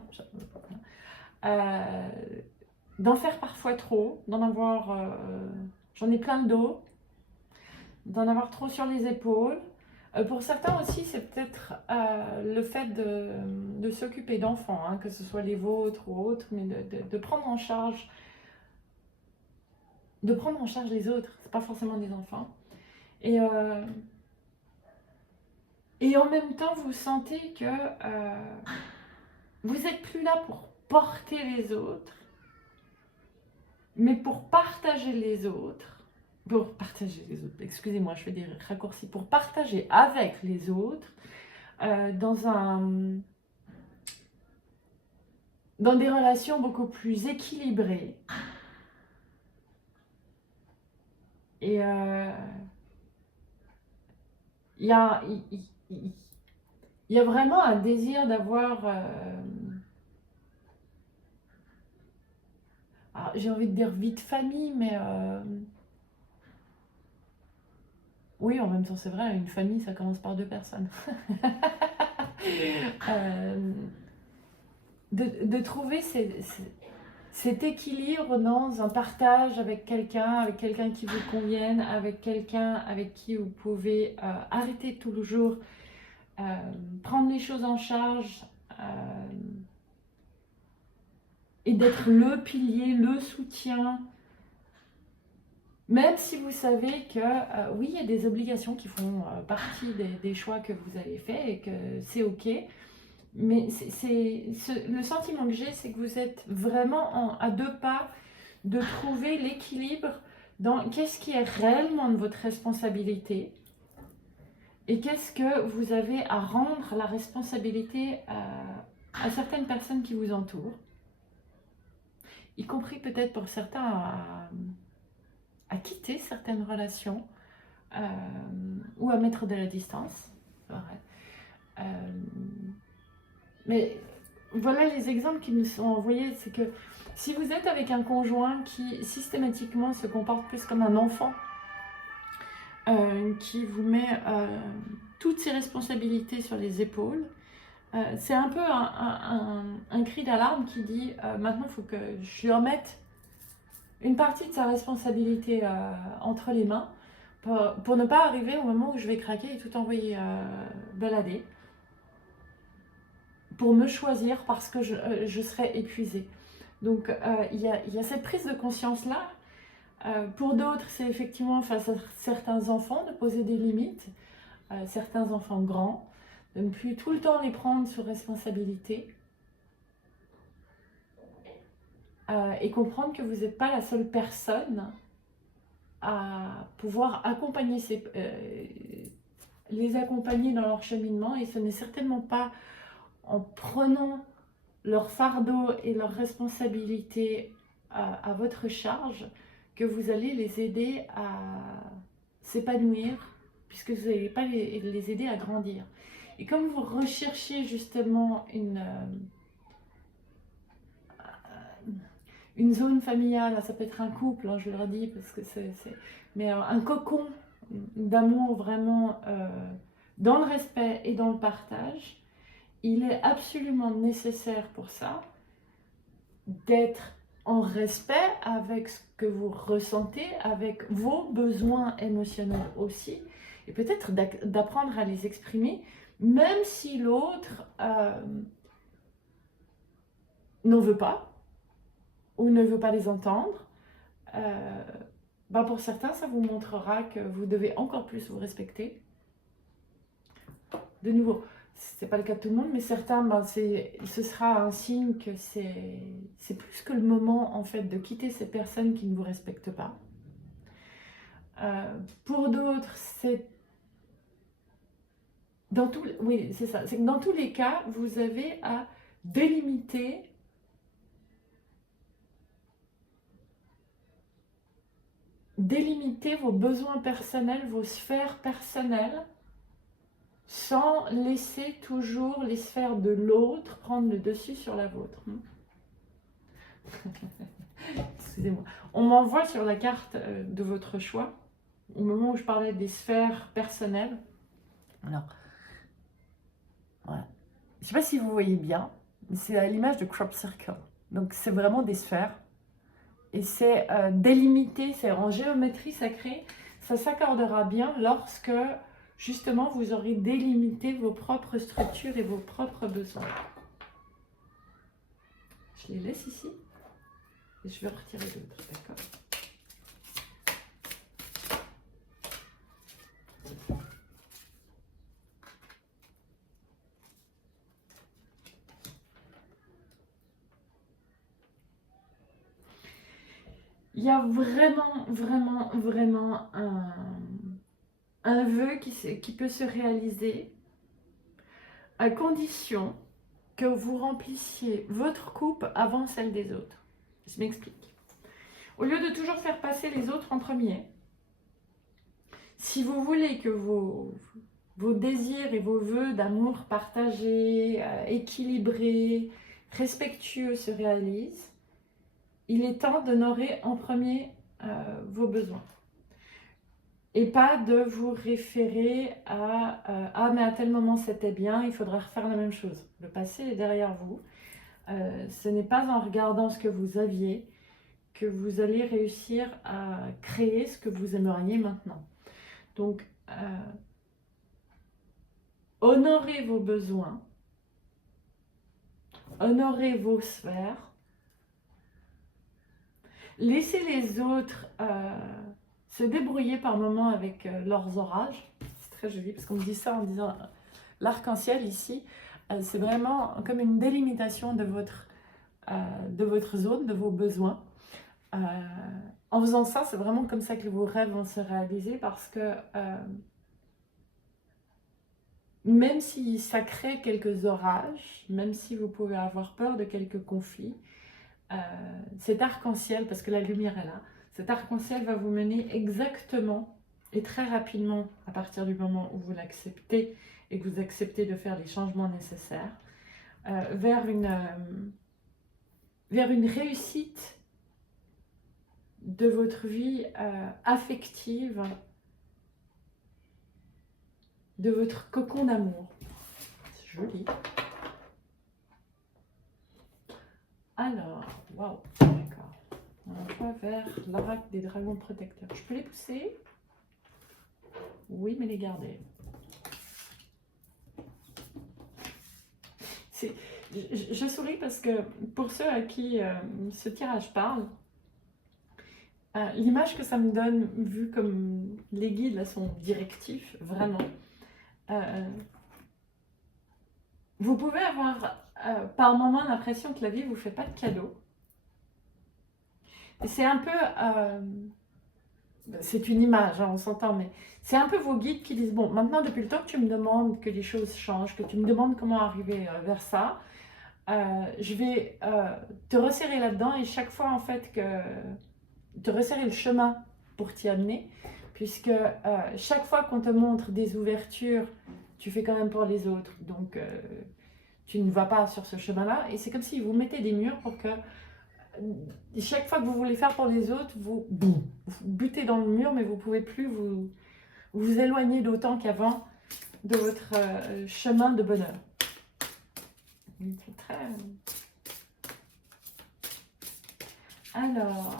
D'en faire parfois trop, d'en avoir... j'en ai plein le dos, d'en avoir trop sur les épaules. Pour certains aussi, c'est peut-être le fait de s'occuper d'enfants, hein, que ce soit les vôtres ou autres, mais de prendre en charge les autres, c'est pas forcément des enfants. Et en même temps, vous sentez que vous n'êtes plus là pour porter les autres, mais pour partager les autres. Pour partager les autres, excusez-moi, je fais des raccourcis. Pour partager avec les autres dans des relations beaucoup plus équilibrées. Et il y a vraiment un désir d'avoir... j'ai envie de dire vie de famille, mais... oui, en même temps, c'est vrai, une famille, ça commence par 2 personnes. De trouver cet équilibre dans un partage avec quelqu'un qui vous convienne, avec quelqu'un avec qui vous pouvez arrêter toujours, prendre les choses en charge et d'être le pilier, le soutien. Même si vous savez que oui, il y a des obligations qui font partie des choix que vous avez faits et que c'est ok. Mais le sentiment que j'ai, c'est que vous êtes vraiment à 2 pas de trouver l'équilibre dans qu'est-ce qui est réellement de votre responsabilité et qu'est-ce que vous avez à rendre la responsabilité à certaines personnes qui vous entourent, y compris peut-être pour certains à quitter certaines relations ou à mettre de la distance. Mais voilà les exemples qui nous sont envoyés, c'est que si vous êtes avec un conjoint qui systématiquement se comporte plus comme un enfant, qui vous met toutes ses responsabilités sur les épaules, c'est un peu un cri d'alarme qui dit maintenant il faut que je lui remette une partie de sa responsabilité entre les mains pour ne pas arriver au moment où je vais craquer et tout envoyer balader, pour me choisir parce que je serai épuisée. Donc il y a cette prise de conscience-là. Pour d'autres, c'est effectivement face à certains enfants de poser des limites, certains enfants grands, de ne plus tout le temps les prendre sous responsabilité et comprendre que vous n'êtes pas la seule personne à pouvoir accompagner les accompagner dans leur cheminement, et ce n'est certainement pas en prenant leur fardeau et leur responsabilité à votre charge que vous allez les aider à s'épanouir, puisque vous n'allez pas les aider à grandir. Et comme vous recherchez justement une zone familiale, ça peut être un couple, hein, je le redis, parce que mais un cocon d'amour vraiment dans le respect et dans le partage, il est absolument nécessaire pour ça d'être en respect avec ce que vous ressentez, avec vos besoins émotionnels aussi, et peut-être d'apprendre à les exprimer, même si l'autre n'en veut pas ou ne veut pas les entendre. Pour certains, ça vous montrera que vous devez encore plus vous respecter. De nouveau, c'est pas le cas de tout le monde, mais certains, ce sera un signe que c'est plus que le moment en fait de quitter ces personnes qui ne vous respectent pas. Pour d'autres, c'est oui, c'est ça. C'est que dans tous les cas, vous avez à délimiter vos besoins personnels, vos sphères personnelles, sans laisser toujours les sphères de l'autre prendre le dessus sur la vôtre. Excusez-moi. On m'envoie sur la carte de votre choix, au moment où je parlais des sphères personnelles. Alors, voilà. Je ne sais pas si vous voyez bien, mais c'est à l'image de crop circle. Donc, c'est vraiment des sphères. Et c'est délimité, c'est en géométrie sacrée. Ça s'accordera bien lorsque, justement, vous aurez délimité vos propres structures et vos propres besoins. Je les laisse ici. Et je vais retirer d'autres, d'accord ? Il y a vraiment un vœu qui peut se réaliser à condition que vous remplissiez votre coupe avant celle des autres. Je m'explique. Au lieu de toujours faire passer les autres en premier, si vous voulez que vos désirs et vos vœux d'amour partagés, équilibrés, respectueux se réalisent, il est temps d'honorer en premier vos besoins. Et pas de vous référer à « Ah, mais à tel moment c'était bien, il faudra refaire la même chose ». Le passé est derrière vous. Ce n'est pas en regardant ce que vous aviez que vous allez réussir à créer ce que vous aimeriez maintenant. Donc, honorez vos besoins, honorez vos sphères, laissez les autres se débrouiller par moments avec leurs orages. C'est très joli parce qu'on me dit ça en disant l'arc-en-ciel ici, c'est vraiment comme une délimitation de votre zone, de vos besoins. En faisant ça, c'est vraiment comme ça que vos rêves vont se réaliser parce que même si ça crée quelques orages, même si vous pouvez avoir peur de quelques conflits, cet arc-en-ciel, parce que la lumière est là, cet arc-en-ciel va vous mener exactement et très rapidement, à partir du moment où vous l'acceptez et que vous acceptez de faire les changements nécessaires, vers une réussite de votre vie affective, de votre cocon d'amour. C'est joli. Alors, waouh, d'accord. On va vers l'oracle des dragons protecteurs. Je peux les pousser? Oui, mais les garder. Je souris parce que pour ceux à qui ce tirage parle, l'image que ça me donne, vu comme les guides là sont directifs, vraiment, vous pouvez avoir par moment l'impression que la vie ne vous fait pas de cadeaux. C'est un peu, c'est une image, hein, on s'entend, mais c'est un peu vos guides qui disent, bon, maintenant depuis le temps que tu me demandes que les choses changent, que tu me demandes comment arriver vers ça, je vais te resserrer là-dedans et chaque fois en fait te resserrer le chemin pour t'y amener, puisque chaque fois qu'on te montre des ouvertures, tu fais quand même pour les autres, donc tu ne vas pas sur ce chemin-là, et c'est comme si vous mettez des murs pour que chaque fois que vous voulez faire pour les autres, vous butez dans le mur, mais vous ne pouvez plus vous éloigner d'autant qu'avant de votre chemin de bonheur. C'est très... Alors,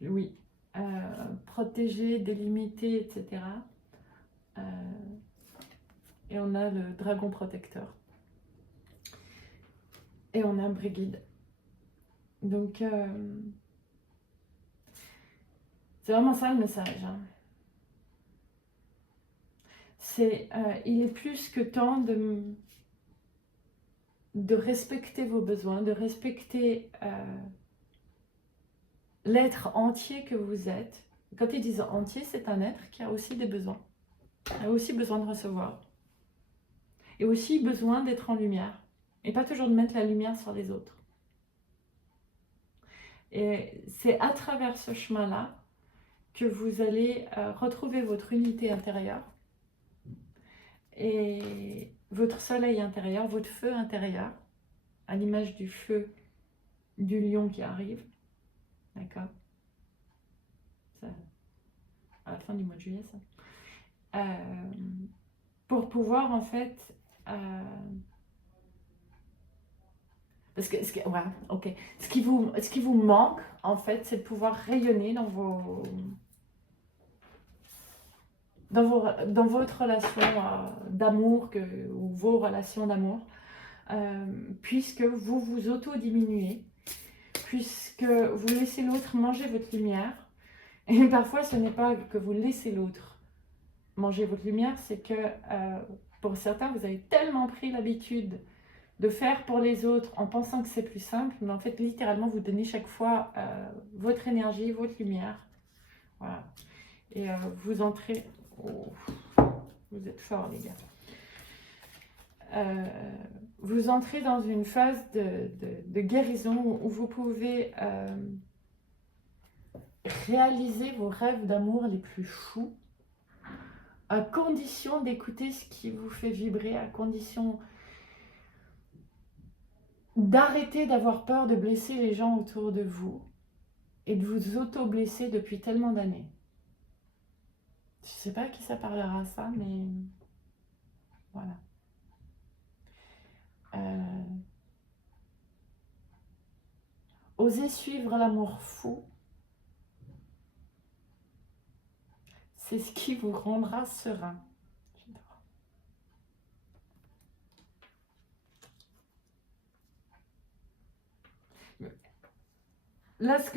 oui, protéger, délimiter, etc. Et on a le dragon protecteur. Et on a Brigid. Donc, c'est vraiment ça le message. Hein. Il est plus que temps de respecter vos besoins, de respecter l'être entier que vous êtes. Quand ils disent entier, c'est un être qui a aussi des besoins. Il a aussi besoin de recevoir. Et aussi besoin d'être en lumière. Et pas toujours de mettre la lumière sur les autres. Et c'est à travers ce chemin-là que vous allez retrouver votre unité intérieure et votre soleil intérieur, votre feu intérieur, à l'image du feu du lion qui arrive. D'accord? À la fin du mois de juillet, ça. Pour pouvoir, en fait... parce que, ouais, ok. Ce qui vous manque, en fait, c'est de pouvoir rayonner dans votre relation d'amour ou vos relations d'amour, puisque vous vous auto-diminuez, puisque vous laissez l'autre manger votre lumière. Et parfois, ce n'est pas que vous laissez l'autre manger votre lumière, c'est que pour certains, vous avez tellement pris l'habitude de faire pour les autres en pensant que c'est plus simple, mais en fait, littéralement, vous donnez chaque fois votre énergie, votre lumière. Voilà. Et vous entrez... Oh, vous êtes forts, les gars. Vous entrez dans une phase de guérison où vous pouvez réaliser vos rêves d'amour les plus fous, à condition d'écouter ce qui vous fait vibrer, à condition d'arrêter d'avoir peur de blesser les gens autour de vous et de vous auto-blesser depuis tellement d'années. Je ne sais pas à qui ça parlera ça, mais voilà. Osez suivre l'amour fou, c'est ce qui vous rendra serein. Là, ce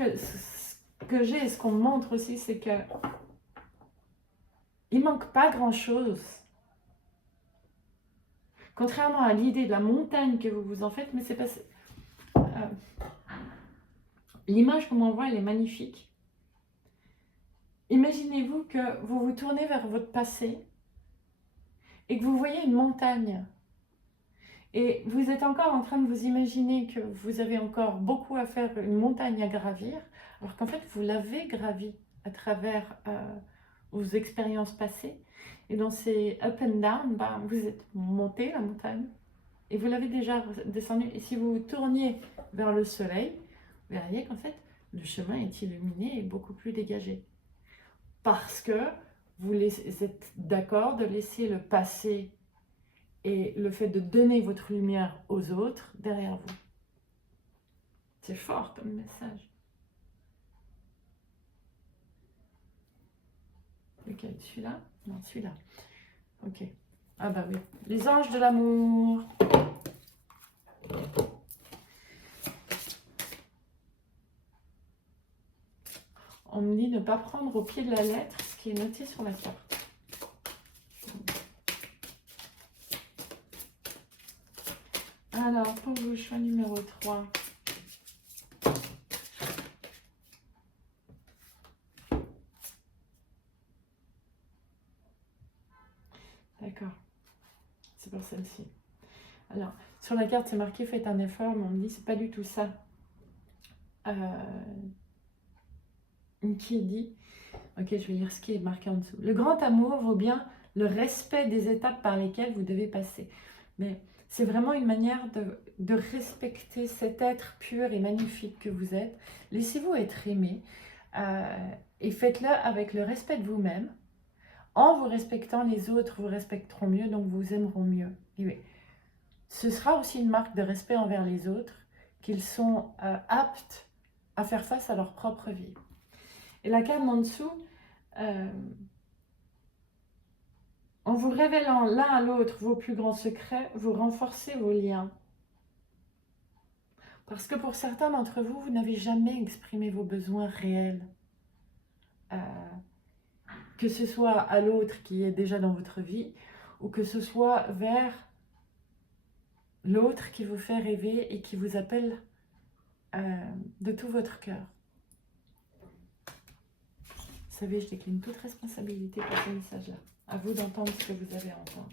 que j'ai et ce qu'on me montre aussi, c'est que il manque pas grand-chose. Contrairement à l'idée de la montagne que vous vous en faites, mais c'est pas... l'image qu'on m'envoie, elle est magnifique. Imaginez-vous que vous vous tournez vers votre passé et que vous voyez une montagne. Et vous êtes encore en train de vous imaginer que vous avez encore beaucoup à faire, une montagne à gravir, alors qu'en fait, vous l'avez gravie à travers vos expériences passées. Et dans ces up and down, vous êtes monté la montagne et vous l'avez déjà descendu. Et si vous vous tourniez vers le soleil, vous verriez qu'en fait, le chemin est illuminé et beaucoup plus dégagé. Parce que vous êtes d'accord de laisser le passé et le fait de donner votre lumière aux autres derrière vous. C'est fort comme message. Lequel? Celui-là? Non, celui-là. Ok. Ah bah oui. Les anges de l'amour. On me dit ne pas prendre au pied de la lettre ce qui est noté sur la carte. Alors, pour vous, choix numéro 3. D'accord. C'est pour celle-ci. Alors, sur la carte, c'est marqué « Faites un effort », mais on me dit « c'est pas du tout ça ». Qui est dit, ok, je vais lire ce qui est marqué en dessous. Le grand amour vaut bien le respect des étapes par lesquelles vous devez passer. Mais c'est vraiment une manière de respecter cet être pur et magnifique que vous êtes. Laissez-vous être aimé et faites-le avec le respect de vous-même, En vous respectant, les autres vous respecteront mieux, donc vous aimeront mieux. Et oui. Ce sera aussi une marque de respect envers les autres, qu'ils sont aptes à faire face à leur propre vie. Et la carte en dessous, en vous révélant l'un à l'autre vos plus grands secrets, vous renforcez vos liens. Parce que pour certains d'entre vous, vous n'avez jamais exprimé vos besoins réels. Que ce soit à l'autre qui est déjà dans votre vie, ou que ce soit vers l'autre qui vous fait rêver et qui vous appelle de tout votre cœur. Vous savez, je décline toute responsabilité pour ce message-là. À vous d'entendre ce que vous avez à entendre.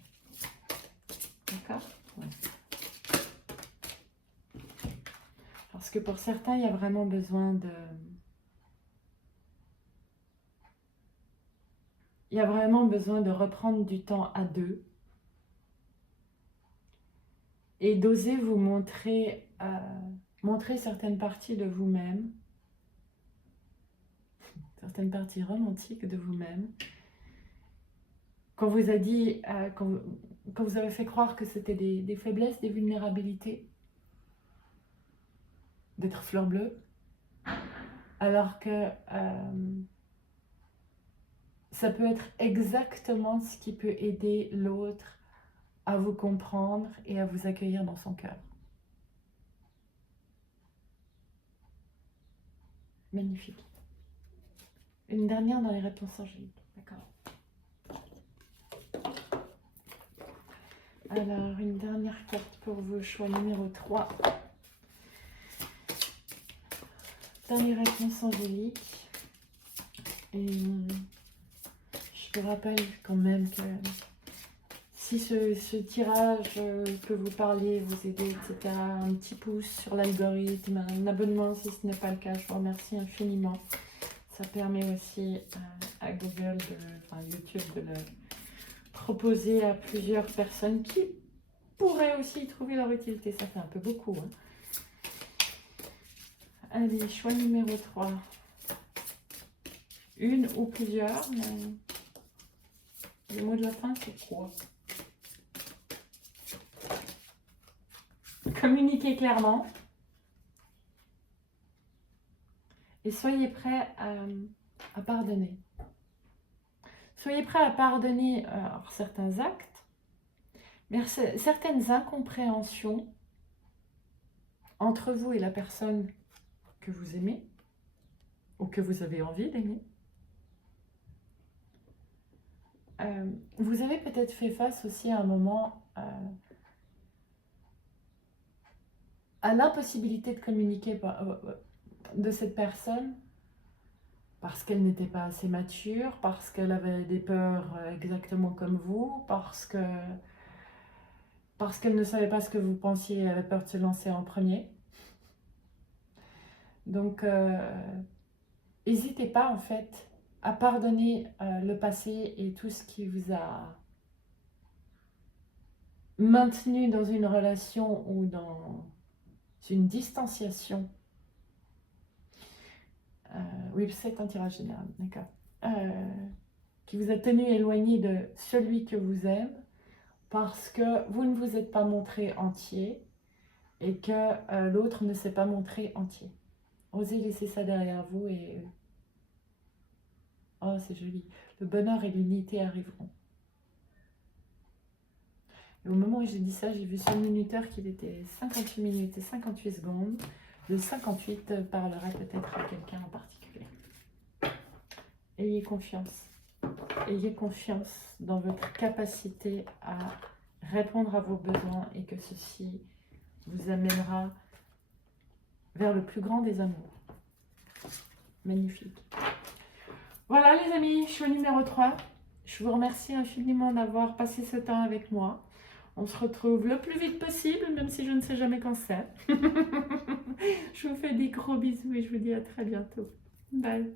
D'accord? Ouais. Parce que pour certains, il y a vraiment besoin de... Il y a vraiment besoin de reprendre du temps à deux et d'oser vous montrer, montrer certaines parties de vous-même, certaines parties romantiques de vous-même. Quand vous a dit, quand vous avez fait croire que c'était des faiblesses, des vulnérabilités, d'être fleur bleue, alors que ça peut être exactement ce qui peut aider l'autre à vous comprendre et à vous accueillir dans son cœur. Magnifique. Une dernière dans les réponses angéliques. D'accord. Alors, une dernière carte pour vous, choix numéro 3. Dans les réponses angéliques. Et je vous rappelle quand même que si ce tirage peut vous parler, vous aider, etc., un petit pouce sur l'algorithme, un abonnement si ce n'est pas le cas, je vous remercie infiniment. Ça permet aussi à Google, enfin YouTube, de le proposer à plusieurs personnes qui pourraient aussi y trouver leur utilité. Ça fait un peu beaucoup. Hein. Allez, choix numéro 3. Une ou plusieurs, mais le mot de la fin, c'est quoi? Communiquez clairement. Et soyez prêts à pardonner. Soyez prêts à pardonner certains actes, mais certaines incompréhensions entre vous et la personne que vous aimez ou que vous avez envie d'aimer. Vous avez peut-être fait face aussi à un moment à l'impossibilité de communiquer de cette personne parce qu'elle n'était pas assez mature, parce qu'elle avait des peurs exactement comme vous, parce qu'elle ne savait pas ce que vous pensiez, elle avait peur de se lancer en premier. Donc, n'hésitez pas en fait à pardonner le passé et tout ce qui vous a maintenu dans une relation ou dans une distanciation. Oui, c'est un tirage général, d'accord. Qui vous a tenu éloigné de celui que vous aime parce que vous ne vous êtes pas montré entier et que l'autre ne s'est pas montré entier. Osez laisser ça derrière vous et... Oh, c'est joli. Le bonheur et l'unité arriveront. Et au moment où j'ai dit ça, j'ai vu sur le minuteur qu'il était 58 minutes et 58 secondes. Le 58 parlera peut-être à quelqu'un en particulier. Ayez confiance. Ayez confiance dans votre capacité à répondre à vos besoins et que ceci vous amènera vers le plus grand des amours. Magnifique. Voilà les amis, choix numéro 3. Je vous remercie infiniment d'avoir passé ce temps avec moi. On se retrouve le plus vite possible, même si je ne sais jamais quand c'est. Je vous fais des gros bisous et je vous dis à très bientôt. Bye.